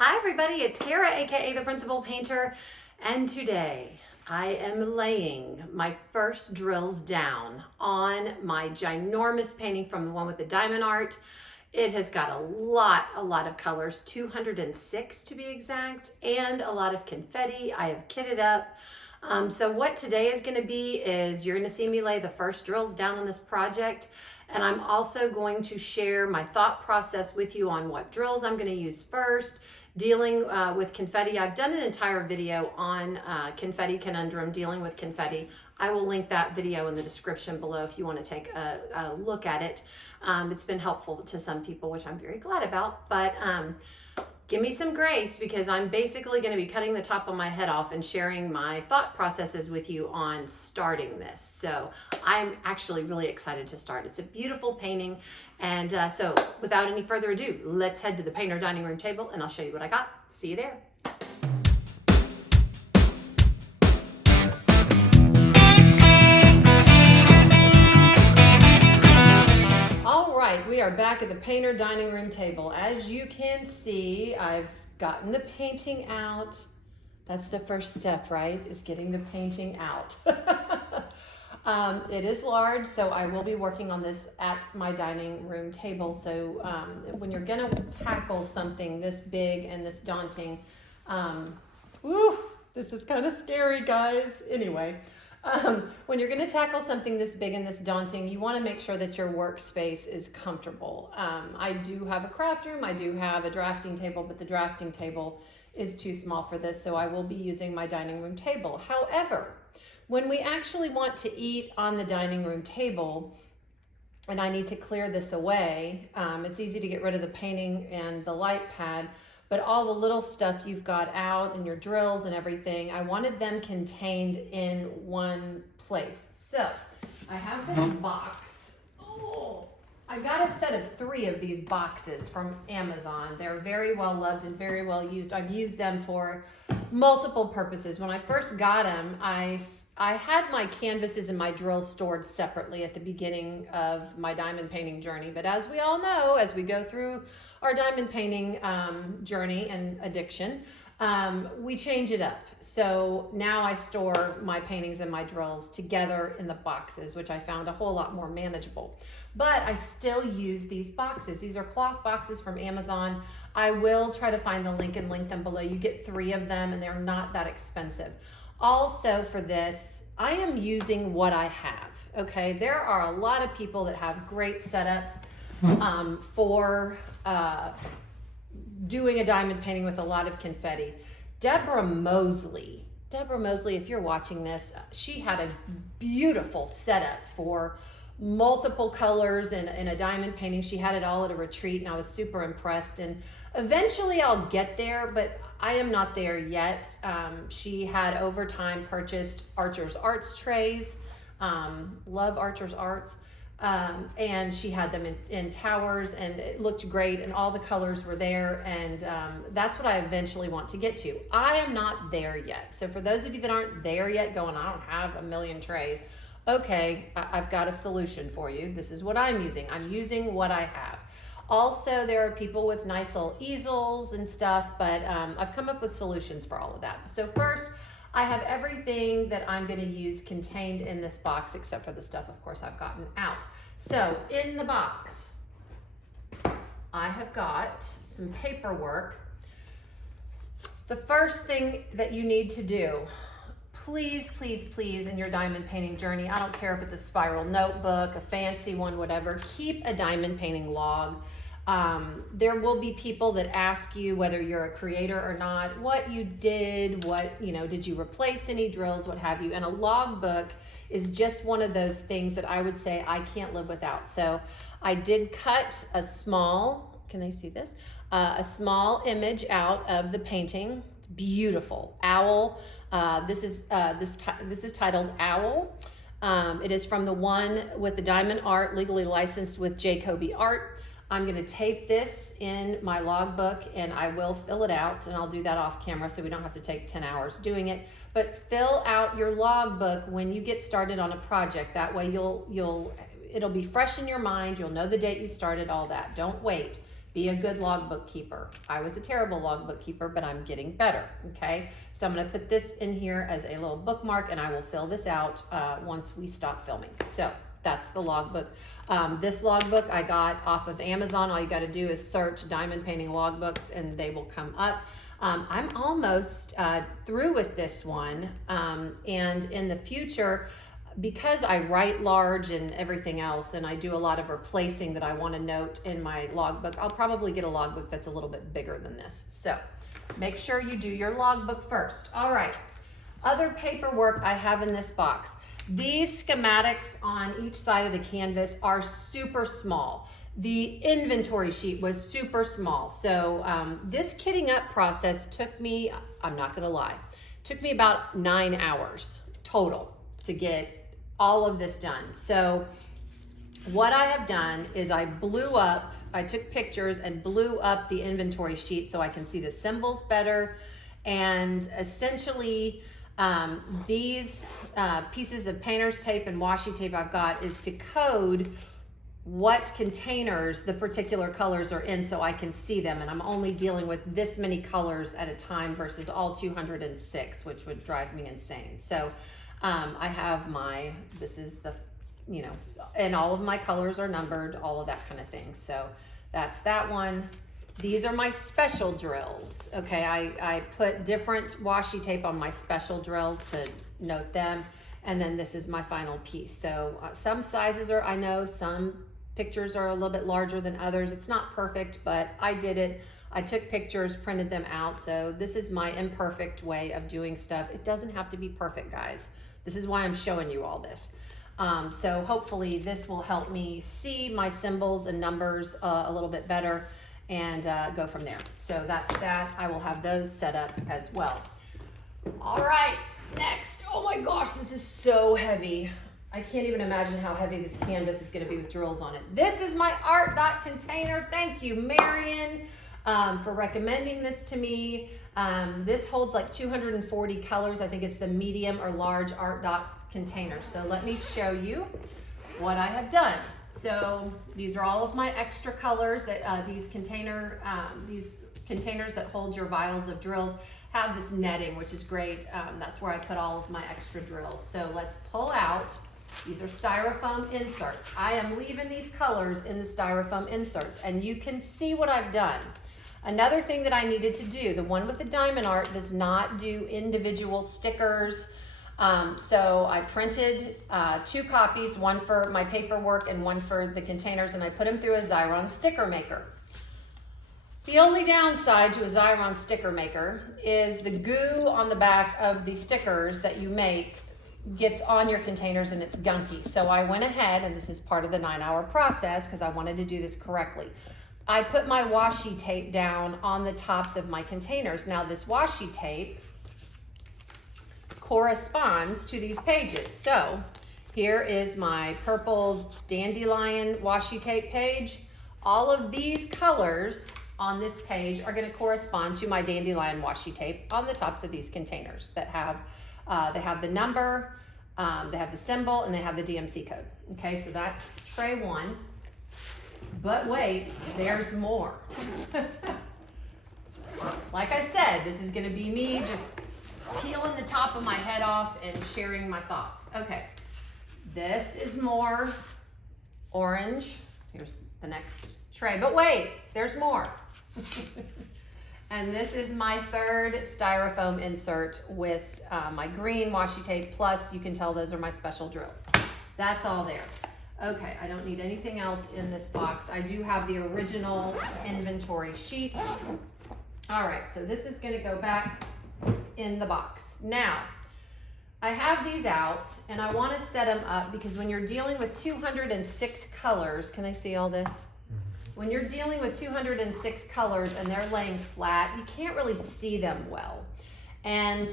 Hi everybody, it's Kara, aka the Principal Painter, and today I am laying my first drills down on my ginormous painting from the one with the diamond art. It has got a lot of colors, 206 to be exact, and a lot of confetti. I have kitted up. So what today is going to be is you're going to see me lay the first drills down on this project, and I'm also going to share my thought process with you on what drills I'm going to use first, dealing with confetti. I've done an entire video on Confetti Conundrum, dealing with confetti. I will link that video in the description below if you want to take a look at it. It's been helpful to some people, which I'm very glad about, but give me some grace because I'm basically going to be cutting the top of my head off and sharing my thought processes with you on starting this. So I'm actually really excited to start. It's a beautiful painting. And so without any further ado, let's head to the painter dining room table and I'll show you what I got. See you there. We are back at the painter dining room table. As you can see, I've gotten the painting out. That's the first step, right? Is getting the painting out. It is large, so I will be working on this at my dining room table. So when you're gonna tackle something this big and this daunting, this is kind of scary, guys. Anyway. When you're going to tackle something this big and this daunting, you want to make sure that your workspace is comfortable. I do have a craft room, I do have a drafting table, but the drafting table is too small for this, so I will be using my dining room table. However, when we actually want to eat on the dining room table, and I need to clear this away, it's easy to get rid of the painting and the light pad, but all the little stuff you've got out and your drills and everything, I wanted them contained in one place. So I have this box. Oh, I got a set of 3 of these boxes from Amazon. They're very well loved and very well used. I've used them for multiple purposes. When I first got them, I had my canvases and my drills stored separately at the beginning of my diamond painting journey. But as we all know, as we go through our diamond painting journey and addiction, we change it up. So now I store my paintings and my drills together in the boxes, which I found a whole lot more manageable. But I still use these boxes. These are cloth boxes from Amazon. I will try to find the link and link them below. You get 3 of them and they're not that expensive. Also for this, I am using what I have, okay? There are a lot of people that have great setups for doing a diamond painting with a lot of confetti. Deborah Mosley, if you're watching this, she had a beautiful setup for multiple colors in a diamond painting. She had it all at a retreat and I was super impressed, and eventually I'll get there, but I am not there yet. She had over time purchased Archer's Arts trays, love Archer's Arts, and she had them in towers and it looked great and all the colors were there, and that's what I eventually want to get to. I am not there yet. So for those of you that aren't there yet going, I don't have a million trays, okay, I've got a solution for you. This is what I'm using. I'm using what I have. Also, there are people with nice little easels and stuff, but I've come up with solutions for all of that. So first, I have everything that I'm going to use contained in this box, except for the stuff, of course, I've gotten out. So in the box, I have got some paperwork. The first thing that you need to do, please, please, please, in your diamond painting journey, I don't care if it's a spiral notebook, a fancy one, whatever, keep a diamond painting log. There will be people that ask you, whether you're a creator or not, what you did, did you replace any drills, what have you, and a logbook is just one of those things that I would say I can't live without. So I did cut a small, can they see this? A small image out of the painting. It's beautiful. Owl. This is titled Owl. It is from the one with the diamond art, legally licensed with Jacoby Art. I'm going to tape this in my logbook and I will fill it out, and I'll do that off camera so we don't have to take 10 hours doing it. But fill out your logbook when you get started on a project. That way it'll be fresh in your mind. You'll know the date you started, all that. Don't wait. Be a good logbook keeper. I was a terrible logbook keeper, but I'm getting better, okay? So I'm gonna put this in here as a little bookmark, and I will fill this out once we stop filming. So that's the logbook. This logbook I got off of Amazon. All you gotta do is search diamond painting logbooks and they will come up. I'm almost through with this one, and in the future, because I write large and everything else, and I do a lot of replacing that I want to note in my logbook, I'll probably get a logbook that's a little bit bigger than this. So make sure you do your logbook first. All right, other paperwork I have in this box. These schematics on each side of the canvas are super small. The inventory sheet was super small. So this kitting up process took me, I'm not gonna lie, took me about 9 hours total to get all of this done. So what I have done is I took pictures and blew up the inventory sheet so I can see the symbols better. And essentially these pieces of painter's tape and washi tape I've got is to code what containers the particular colors are in so I can see them. And I'm only dealing with this many colors at a time versus all 206, which would drive me insane. So I have this is the, and all of my colors are numbered, all of that kind of thing. So that's that one. These are my special drills. Okay, I put different washi tape on my special drills to note them. And then this is my final piece. So some sizes I know some pictures are a little bit larger than others. It's not perfect, but I did it. I took pictures, printed them out. So this is my imperfect way of doing stuff. It doesn't have to be perfect, guys. This is why I'm showing you all this. So hopefully this will help me see my symbols and numbers a little bit better and go from there. So that's that. I will have those set up as well. All right, next. Oh my gosh, this is so heavy. I can't even imagine how heavy this canvas is gonna be with drills on it. This is my art dot container. Thank you, Marion, for recommending this to me. This holds like 240 colors. I think it's the medium or large art dot container. So let me show you what I have done. So these are all of my extra colors that these containers that hold your vials of drills have this netting, which is great. That's where I put all of my extra drills. So let's pull out. These are styrofoam inserts. I am leaving these colors in the styrofoam inserts, and you can see what I've done. Another thing that I needed to do, the one with the diamond art does not do individual stickers. So I printed 2 copies, one for my paperwork and one for the containers, and I put them through a Xyron sticker maker. The only downside to a Xyron sticker maker is the goo on the back of the stickers that you make gets on your containers and it's gunky. So I went ahead, and this is part of the 9-hour process because I wanted to do this correctly. I put my washi tape down on the tops of my containers. Now this washi tape corresponds to these pages. So here is my purple dandelion washi tape page. All of these colors on this page are going to correspond to my dandelion washi tape on the tops of these containers that have they have the number, they have the symbol, and they have the DMC code. Okay, so that's tray 1. But wait, there's more. Like I said, this is going to be me just peeling the top of my head off and sharing my thoughts. Okay, this is more orange. Here's the next tray. But wait, there's more. And this is my 3rd styrofoam insert with my green washi tape, plus you can tell those are my special drills. That's all there. Okay, I don't need anything else in this box. I do have the original inventory sheet. All right, so this is gonna go back in the box. Now, I have these out and I wanna set them up because when you're dealing with 206 colors, can I see all this? When you're dealing with 206 colors and they're laying flat, you can't really see them well. And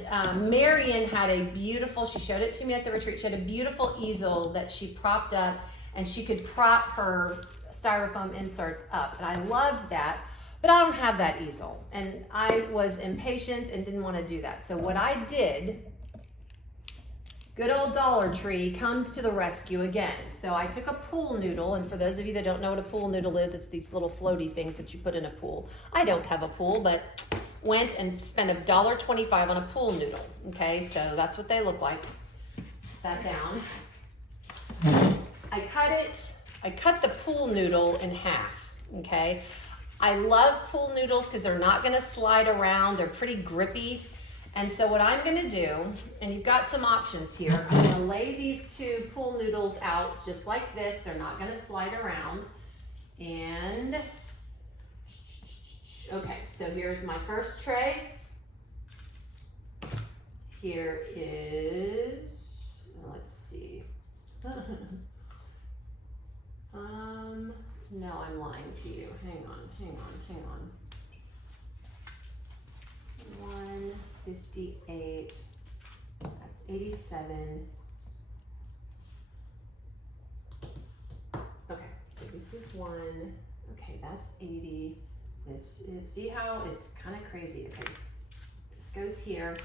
Marion had a beautiful, she showed it to me at the retreat, she had a beautiful easel that she propped up and she could prop her styrofoam inserts up. And I loved that, but I don't have that easel. And I was impatient and didn't want to do that. So what I did good old Dollar Tree comes to the rescue again. So I took a pool noodle, and for those of you that don't know what a pool noodle is, it's these little floaty things that you put in a pool. I don't have a pool, but went and spent $1.25 on a pool noodle. Okay, so that's what they look like. Put that down. I cut the pool noodle in half, okay? I love pool noodles because they're not gonna slide around. They're pretty grippy. And so what I'm gonna do, and you've got some options here, I'm gonna lay these two pool noodles out just like this. They're not gonna slide around. And, okay, so here's my first tray. Here is, let's see. No, I'm lying to you. Hang on. 158, that's 87. Okay, so this is 1, okay, that's 80. This is, see how it's kind of crazy, okay? This goes here,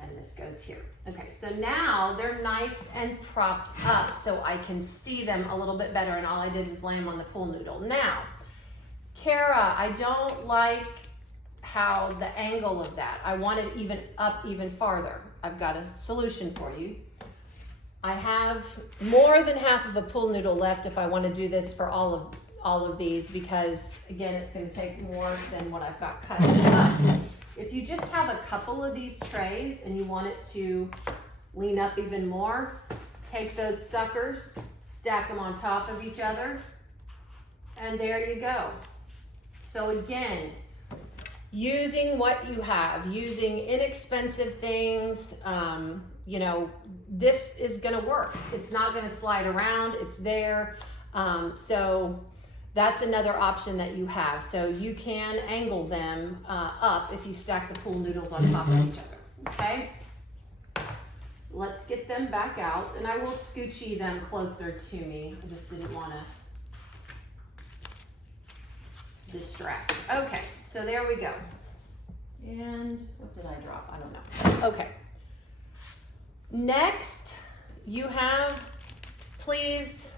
and this goes here. Okay, so now they're nice and propped up so I can see them a little bit better, and all I did was lay them on the pool noodle. Now, Kara, I don't like how the angle of that, I want it even farther. I've got a solution for you. I have more than half of a pool noodle left if I want to do this for all of these, because again, it's going to take more than what I've got cut. But if you just have a couple of these trays and you want it to lean up even more, take those suckers, stack them on top of each other, and there you go. So again, using what you have, using inexpensive things, you know, this is gonna work. It's not gonna slide around, it's there. So that's another option that you have. So you can angle them up if you stack the pool noodles on top of each other, okay? Let's get them back out, and I will scoochie them closer to me. I just didn't wanna distract. Okay, so there we go. And what did I drop? I don't know. Okay. Next, you have, please,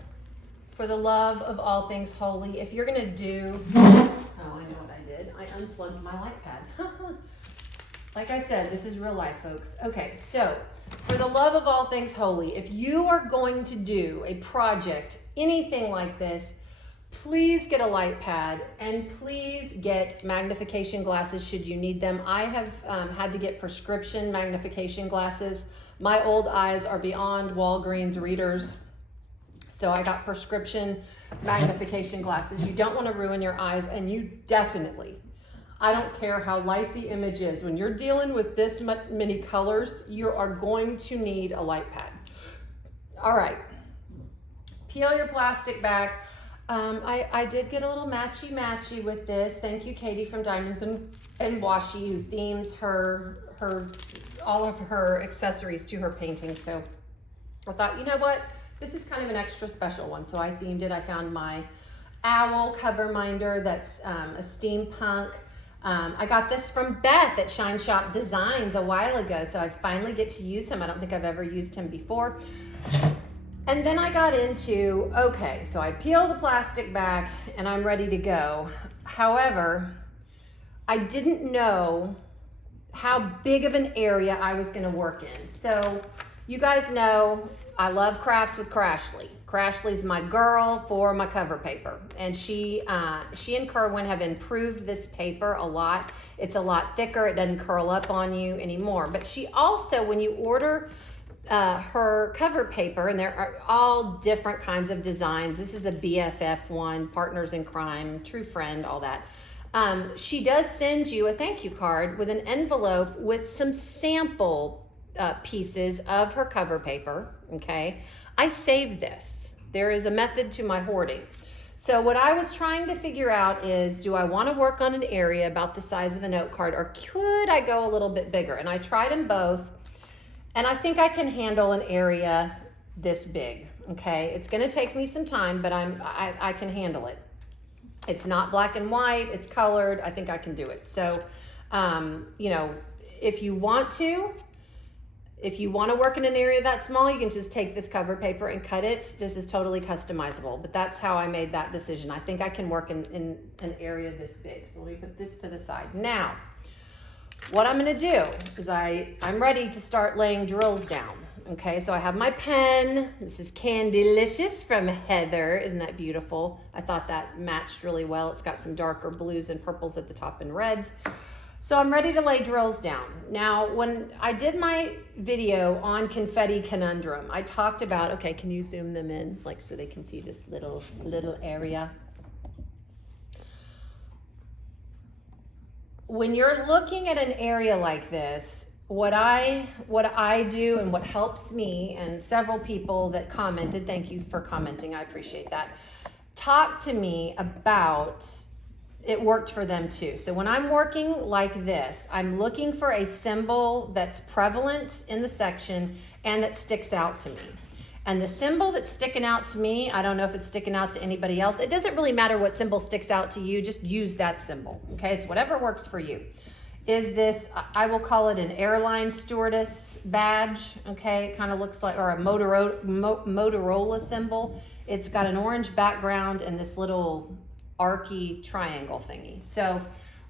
for the love of all things holy, if you're gonna do, oh, I know what I did. I unplugged my light pad. Like I said, this is real life, folks. Okay, so for the love of all things holy, if you are going to do a project, anything like this, please get a light pad, and please get magnification glasses should you need them. I have had to get prescription magnification glasses. My old eyes are beyond Walgreens readers, so I got prescription magnification glasses. You don't want to ruin your eyes, and you definitely, I don't care how light the image is, when you're dealing with this many colors, you are going to need a light pad. All right, peel your plastic back. I did get a little matchy with this. Thank you, Katie from Diamonds and Washi, who themes all of her accessories to her painting. So I thought, you know what? This is kind of an extra special one. So I themed it. I found my owl cover minder that's a steampunk. I got this from Beth at Shine Shop Designs a while ago. So I finally get to use him. I don't think I've ever used him before. And then I got into, okay, so I peel the plastic back and I'm ready to go. However, I didn't know how big of an area I was gonna work in. So you guys know I love crafts with Crashly. Crashly's my girl for my cover paper. And she and Kerwin have improved this paper a lot. It's a lot thicker, it doesn't curl up on you anymore. But she also, when you order her cover paper, and there are all different kinds of designs. This is a BFF one, Partners in Crime, True Friend, all that. She does send you a thank you card with an envelope with some sample pieces of her cover paper, okay? I saved this. There is a method to my hoarding. So what I was trying to figure out is, do I want to work on an area about the size of a note card, or could I go a little bit bigger? And I tried them both. And I think I can handle an area this big, okay? It's gonna take me some time, but I can handle it. It's not black and white, it's colored, I think I can do it. So, you know, if you want to, If you want to work in an area that small, you can just take this cover paper and cut it. This is totally customizable, but that's how I made that decision. I think I can work in an area this big. So let me put this to the side. Now, what I'm going to do is I'm ready to start laying drills down. Okay, so I have my pen. This is Candylicious from Heather. Isn't that beautiful? I thought that matched really well. It's got some darker blues and purples at the top and reds. So I'm ready to lay drills down. Now, when I did my video on Confetti Conundrum, I talked about, okay, can you zoom them in, like so they can see this little area? When you're looking at an area like this, what I do and what helps me, and several people that commented, thank you for commenting, I appreciate that, talk to me about it worked for them too. So when I'm working like this, I'm looking for a symbol that's prevalent in the section and that sticks out to me. And the symbol that's sticking out to me, I don't know if it's sticking out to anybody else. It doesn't really matter what symbol sticks out to you, just use that symbol, okay? It's whatever works for you. Is this, I will call it an airline stewardess badge, okay? It kind of looks like, or a Motorola symbol. It's got an orange background and this little archy triangle thingy. So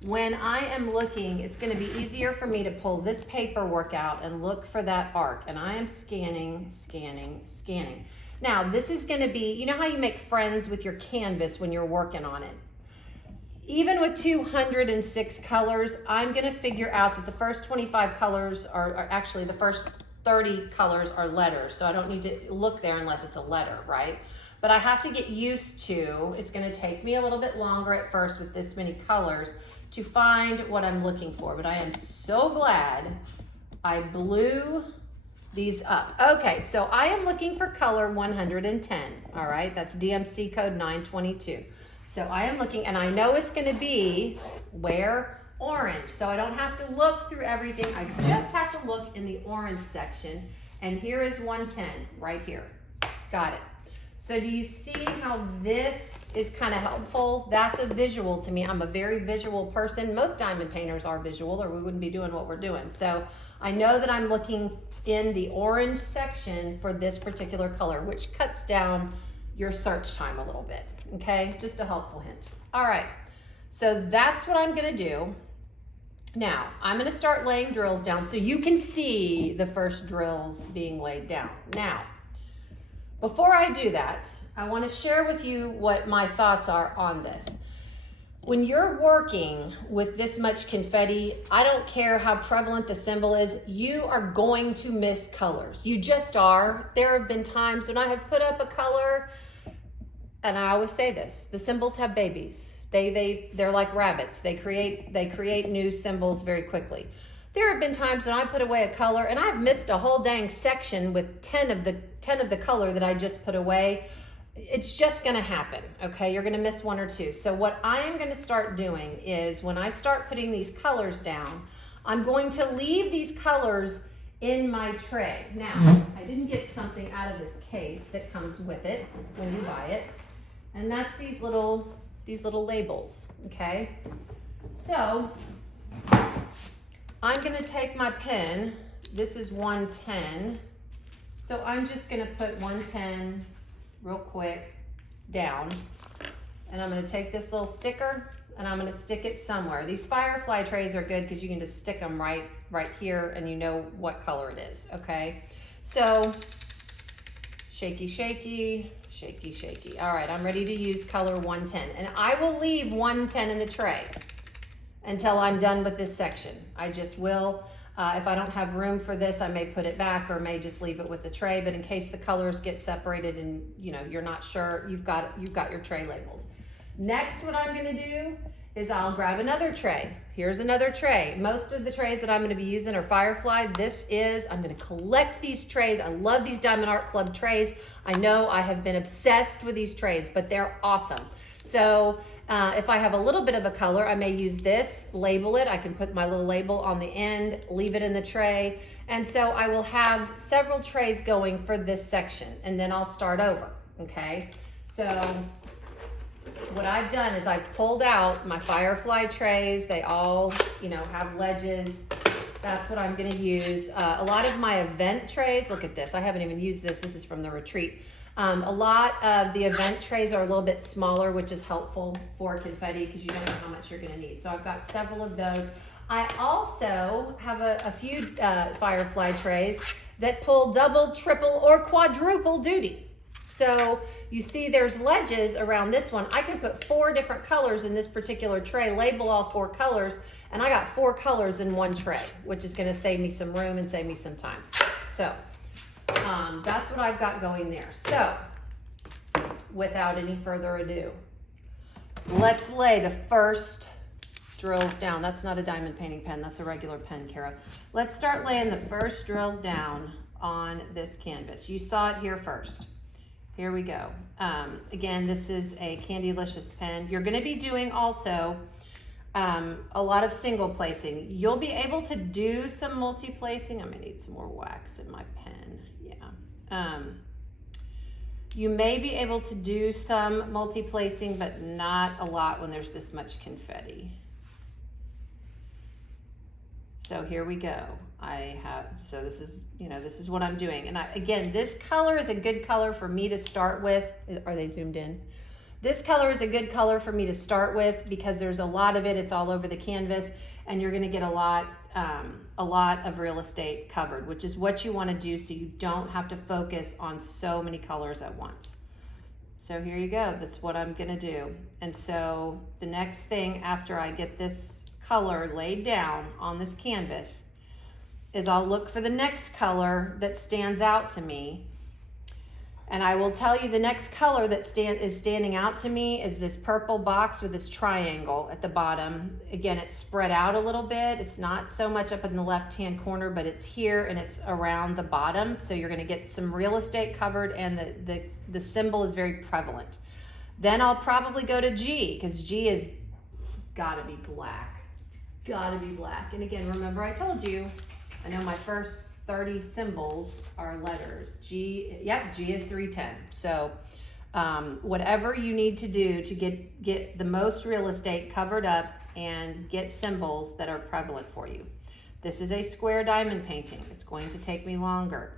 when I am looking, it's going to be easier for me to pull this paperwork out and look for that arc. And I am scanning, scanning, scanning. Now, this is going to be, you know how you make friends with your canvas when you're working on it? Even with 206 colors, I'm going to figure out that the first 25 colors are actually the first 30 colors are letters. So I don't need to look there unless it's a letter, right? But I have to get used to, it's going to take me a little bit longer at first with this many colors to find what I'm looking for. But I am so glad I blew these up. Okay, so I am looking for color 110. All right, that's DMC code 922. So I am looking, and I know it's going to be where orange. So I don't have to look through everything. I just have to look in the orange section. And here is 110 right here. Got it. So do you see how this is kind of helpful? That's a visual to me. I'm a very visual person. Most diamond painters are visual or we wouldn't be doing what we're doing. So I know that I'm looking in the orange section for this particular color, which cuts down your search time a little bit, okay? Just a helpful hint. All right, so that's what I'm gonna do. Now, I'm gonna start laying drills down so you can see the first drills being laid down. Now, before I do that, I want to share with you what my thoughts are on this. When you're working with this much confetti, I don't care how prevalent the symbol is, you are going to miss colors. You just are. There have been times when I have put up a color, and I always say this, the symbols have babies. They're like rabbits. They create new symbols very quickly. There have been times when I put away a color and I've missed a whole dang section with 10 of the color that I just put away. It's just gonna happen, okay? You're gonna miss one or two. So what I am gonna start doing is when I start putting these colors down, I'm going to leave these colors in my tray. Now, I didn't get something out of this case that comes with it when you buy it, and that's these little labels, okay? So, I'm gonna take my pen, this is 110, so I'm just gonna put 110 real quick down, and I'm gonna take this little sticker and I'm gonna stick it somewhere. These firefly trays are good because you can just stick them right here and you know what color it is, okay? So, shaky, shaky, shaky, shaky. All right, I'm ready to use color 110, and I will leave 110 in the tray until I'm done with this section. I just will. If I don't have room for this, I may put it back or may just leave it with the tray, but in case the colors get separated and you're not sure, you've got your tray labeled. Next, what I'm gonna do is I'll grab another tray. Here's another tray. Most of the trays that I'm gonna be using are Firefly. I'm gonna collect these trays. I love these Diamond Art Club trays. I know I have been obsessed with these trays, but they're awesome. So if I have a little bit of a color, I may use this, label it. I can put my little label on the end, leave it in the tray. And so I will have several trays going for this section, and then I'll start over, okay? So what I've done is I've pulled out my Firefly trays. They all, have ledges. That's what I'm gonna use. A lot of my event trays, look at this, I haven't even used this. This is from the retreat. A lot of the event trays are a little bit smaller, which is helpful for confetti because you don't know how much you're gonna need. So I've got several of those. I also have a few Firefly trays that pull double, triple, or quadruple duty. So you see there's ledges around this one. I can put 4 different colors in this particular tray, label all 4 colors, and I got 4 colors in one tray, which is gonna save me some room and save me some time. So that's what I've got going there. So without any further ado, let's lay the first drills down. That's not a diamond painting pen, that's a regular pen, Kara. Let's start laying the first drills down on this canvas. You saw it here first. Here we go. Again, this is a Candylicious pen. You're gonna be doing also a lot of single placing. You'll be able to do some multi-placing. I'm gonna need some more wax in my pen, yeah. You may be able to do some multi-placing, but not a lot when there's this much confetti. So here we go. So this is, this is what I'm doing. And again, this color is a good color for me to start with. Are they zoomed in? This color is a good color for me to start with because there's a lot of it. It's all over the canvas and you're gonna get a lot of real estate covered, which is what you wanna do so you don't have to focus on so many colors at once. So here you go, that's what I'm gonna do. And so the next thing after I get this color laid down on this canvas is I'll look for the next color that stands out to me. And I will tell you the next color that is standing out to me is this purple box with this triangle at the bottom. Again, it's spread out a little bit. It's not so much up in the left-hand corner, but it's here and it's around the bottom. So you're gonna get some real estate covered and the symbol is very prevalent. Then I'll probably go to G because G is gotta be black. It's gotta be black. And again, remember I told you, I know my first 30 symbols are letters. G, yep, G is 310. So whatever you need to do to get the most real estate covered up and get symbols that are prevalent for you. This is a square diamond painting. It's going to take me longer.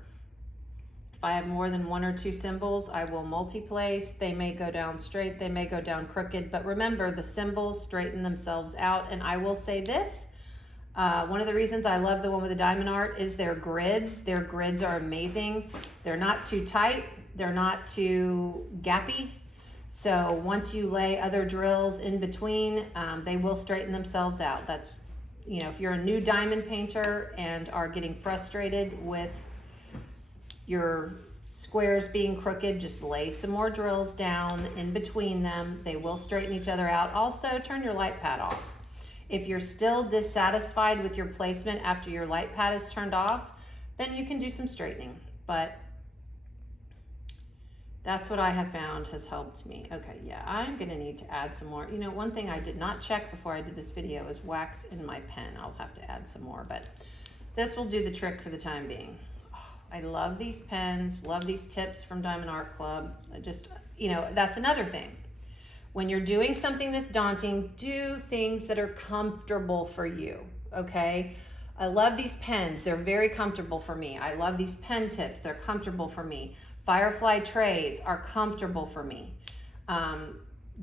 If I have more than 1 or 2 symbols, I will multi-place. They may go down straight, they may go down crooked, but remember the symbols straighten themselves out. And I will say this, one of the reasons I love the one with the diamond art is their grids. Their grids are amazing. They're not too tight. They're not too gappy. So once you lay other drills in between, they will straighten themselves out. That's, if you're a new diamond painter and are getting frustrated with your squares being crooked, just lay some more drills down in between them. They will straighten each other out. Also, turn your light pad off. If you're still dissatisfied with your placement after your light pad is turned off, then you can do some straightening. But that's what I have found has helped me. Okay, yeah, I'm gonna need to add some more. One thing I did not check before I did this video is wax in my pen. I'll have to add some more, but this will do the trick for the time being. Oh, I love these pens, love these tips from Diamond Art Club. I just, that's another thing. When you're doing something that's daunting, do things that are comfortable for you, okay? I love these pens. They're very comfortable for me. I love these pen tips. They're comfortable for me. Firefly trays are comfortable for me.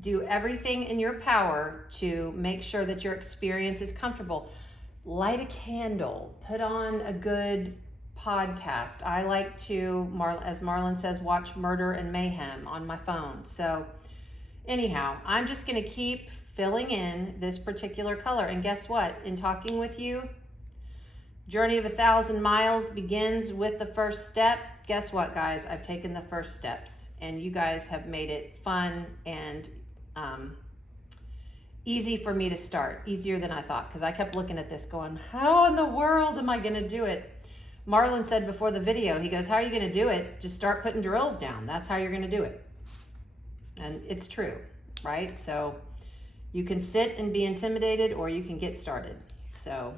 Do everything in your power to make sure that your experience is comfortable. Light a candle. Put on a good podcast. I like to, as Marlon says, watch Murder and Mayhem on my phone. So anyhow, I'm just gonna keep filling in this particular color. And guess what? In talking with you, Journey of 1,000 miles begins with the first step. Guess what, guys? I've taken the first steps and you guys have made it fun and easy for me to start, easier than I thought, because I kept looking at this going, how in the world am I gonna do it? Marlon said before the video, he goes, how are you gonna do it? Just start putting drills down. That's how you're gonna do it. And it's true, right? So you can sit and be intimidated or you can get started. So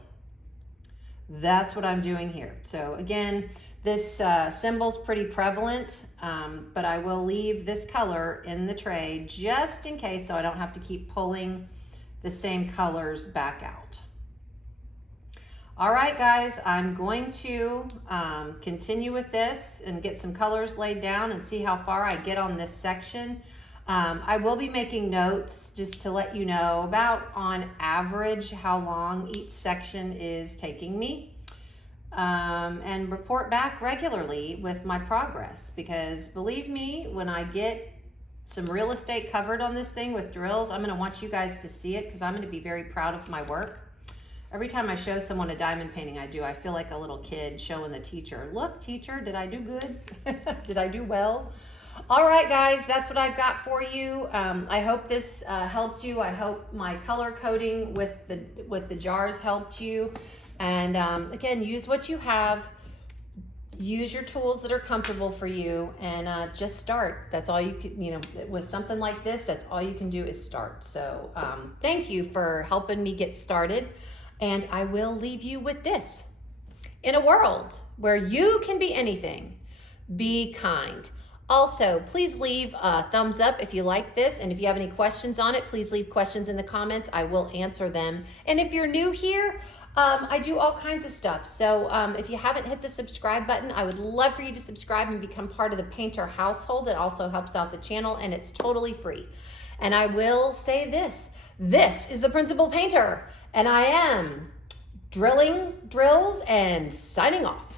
that's what I'm doing here. So again, this symbol's pretty prevalent, but I will leave this color in the tray just in case so I don't have to keep pulling the same colors back out. All right, guys, I'm going to continue with this and get some colors laid down and see how far I get on this section. I will be making notes just to let you know about, on average, how long each section is taking me, and report back regularly with my progress, because believe me, when I get some real estate covered on this thing with drills, I'm going to want you guys to see it, because I'm going to be very proud of my work. Every time I show someone a diamond painting I feel like a little kid showing the teacher, look, teacher, did I do good? Did I do well? All right, guys, that's what I've got for you. I hope this helped you. I hope my color coding with the jars helped you. And again, use what you have. Use your tools that are comfortable for you, and just start. That's all you can, with something like this, that's all you can do is start. So thank you for helping me get started. And I will leave you with this. In a world where you can be anything, be kind. Also, please leave a thumbs up if you like this, and if you have any questions on it, please leave questions in the comments. I will answer them. And if you're new here, I do all kinds of stuff. So if you haven't hit the subscribe button, I would love for you to subscribe and become part of the painter household. It also helps out the channel, and it's totally free. And I will say this is the Principal Painter, and I am drilling drills and signing off.